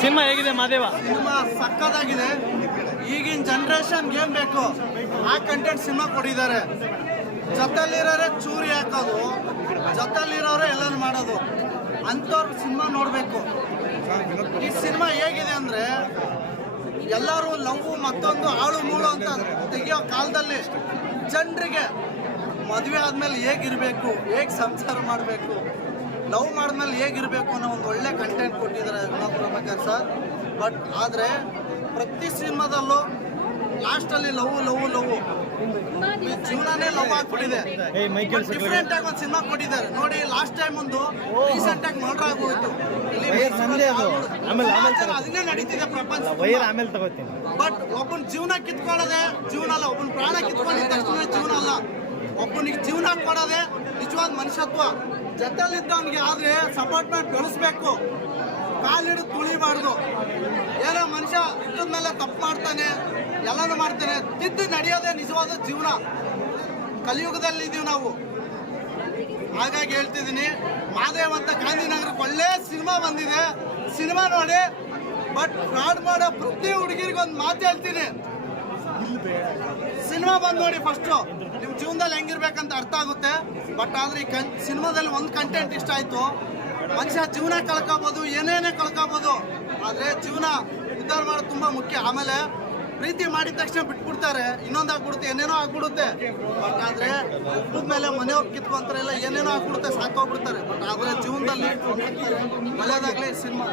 Cinema ಹೇಗಿದೆ Madeva cinema ಸಕ್ಕದಾಗಿದೆ ಈಗಿನ generation ಏನ್ ಬೇಕು? ಆ ಕಂಟೆಂಟ್ ಸಿನಿಮಾ ಕೊಟ್ಟಿದ್ದಾರೆ. ಜೊತೆಲಿರೋರೆ ಚೂರಿ ಹಾಕೋದು ಜೊತೆಲಿರೋರೆ ಎಲ್ಲಾನು ಮಾಡೋದು. ಅಂಥವ್ರು ಸಿನಿಮಾ ನೋಡಬೇಕು. ಈ ಸಿನಿಮಾ ಹೇಗಿದೆ ಅಂದ್ರೆ, ಎಲ್ಲರೂ ಲವ್ ಮತ್ತೊಂದು ಆಳು ಮೂಳು ಅಂತ ತೆಗಿಯೋ ಕಾಲದಲ್ಲಿ ಜನರಿಗೆ ಮದುವೆ ಆದ್ಮೇಲೆ ಹೇಗಿರ್ಬೇಕು, ಹೇಗೆ ಸಂಸಾರ ಮಾಡಬೇಕು ಲವ್ ಮಾಡಿದ್ಮೇಲೆ ಹೇಗಿರಬೇಕು ಅನ್ನೋ ಒಂದು ಒಳ್ಳೆ ಕಂಟೆಂಟ್ ಕೊಟ್ಟಿದ್ದಾರೆ ವಿನೋದ್ ಪ್ರಭಾಕರ್ ಸರ್ ಬಟ್ ಆದರೆ ಪ್ರತಿ ಸಿನಿಮಾದಲ್ಲೂ ಲಾಸ್ಟಲ್ಲಿ ಲವ್ ಲವ್ ಲವ್ ಜೀವನನೇ ಲವ್ ಆಗ್ಬಿಟ್ಟಿದೆ. ಡಿಫ್ರೆಂಟ್ ಆಗಿ ಒಂದು ಸಿನಿಮಾ ಕೊಟ್ಟಿದ್ದಾರೆ. ನೋಡಿ ಲಾಸ್ಟ್ ಟೈಮ್ ಒಂದು ರೀಸೆಂಟ್ ಆಗಿ ಮರ್ಡರ್ ಆಗೋಯ್ತು. ಅದನ್ನೇ ನಡೀತಿದೆ ಪ್ರಪಂಚ ಬಟ್ ಒಬ್ಬನ ಜೀವನ ಕಿತ್ಕೊಳ್ಳೋದೆ ಜೀವನ ಅಲ್ಲ ಒಬ್ಬನ ಪ್ರಾಣ ಕಿತ್ಕೊಂಡಿದ್ದ ತಕ್ಷಣ ಜೀವನ ಅಲ್ಲ. ಒಬ್ಬನಿಗೆ ಜೀವನ ಕೊಡೋದೇ ನಿಜವಾದ ಮನುಷ್ಯತ್ವ. ಜೊತೆಲಿದ್ದವನಿಗೆ ಆದ್ರೆ ಸಪೋರ್ಟ್ ಮಾಡಿ ಬೆಳೆಸ್ಬೇಕು ಕಾಲಿಡು ತುಳಿಬಾರ್ದು. ಏನೋ ಮನುಷ್ಯ ಇಟ್ಟದ ಮೇಲೆ ತಪ್ಪು ಮಾಡ್ತಾನೆ, ಎಲ್ಲಾನು ಮಾಡ್ತಾನೆ. ತಿದ್ದು ನಡೆಯೋದೇ ನಿಜವಾದ ಜೀವನ. ಕಲಿಯುಗದಲ್ಲಿ ಇದೀವಿ ನಾವು. ಹಾಗಾಗಿ ಹೇಳ್ತಿದ್ದೀನಿ ಮಾದೇವ್ ಅಂತ ಗಾಂಧಿನಗರಕ್ಕೆ ಒಳ್ಳೆ ಸಿನಿಮಾ ಬಂದಿದೆ. ಸಿನಿಮಾ ನೋಡಿ, ಬಟ್ ಫ್ರಾಡ್ ಮಾಡೋ ಪ್ರತಿ ಹುಡುಗಿರಿಗೊಂದು ಮಾತು ಹೇಳ್ತೀನಿ. ಸಿನಿಮಾ ಬಂದು ನೋಡಿ ಫಸ್ಟು ನಿಮ್ಮ ಜೀವನದಲ್ಲಿ ಹೆಂಗಿರ್ಬೇಕಂತ ಅರ್ಥ ಆಗುತ್ತೆ. ಬಟ್ ಆದ್ರೆ ಈ ಸಿನಿಮಾದಲ್ಲಿ ಒಂದು ಕಂಟೆಂಟ್ ಇಷ್ಟ ಆಯ್ತು. ಮನುಷ್ಯ ಜೀವನ ಕಳ್ಕೊಬೋದು, ಏನೇನೇ ಕಳ್ಕೊಬೋದು. ಆದ್ರೆ ಜೀವನ ಉದ್ಧಾರ ಮಾಡೋದು ತುಂಬಾ ಮುಖ್ಯ. ಆಮೇಲೆ ಪ್ರೀತಿ ಮಾಡಿದ ತಕ್ಷಣ ಬಿಟ್ಬಿಡ್ತಾರೆ. ಇನ್ನೊಂದು ಆಗ್ಬಿಡುತ್ತೆ, ಏನೇನೋ ಆಗ್ಬಿಡುತ್ತೆ. ಬಟ್ ಆದ್ರೆ ಒಬ್ಬದ ಮೇಲೆ ಮನೆಯವ್ರು ಕಿತ್ಕೊಂತಾರೆ ಇಲ್ಲ ಏನೇನೋ ಆಗ್ಬಿಡುತ್ತೆ, ಸಾಕೋಗ್ಬಿಡ್ತಾರೆ. ಬಟ್ ಆದ್ರೆ ಜೀವನದಲ್ಲಿ ಒಳ್ಳೇದಾಗ್ಲಿ ಸಿನಿಮಾ.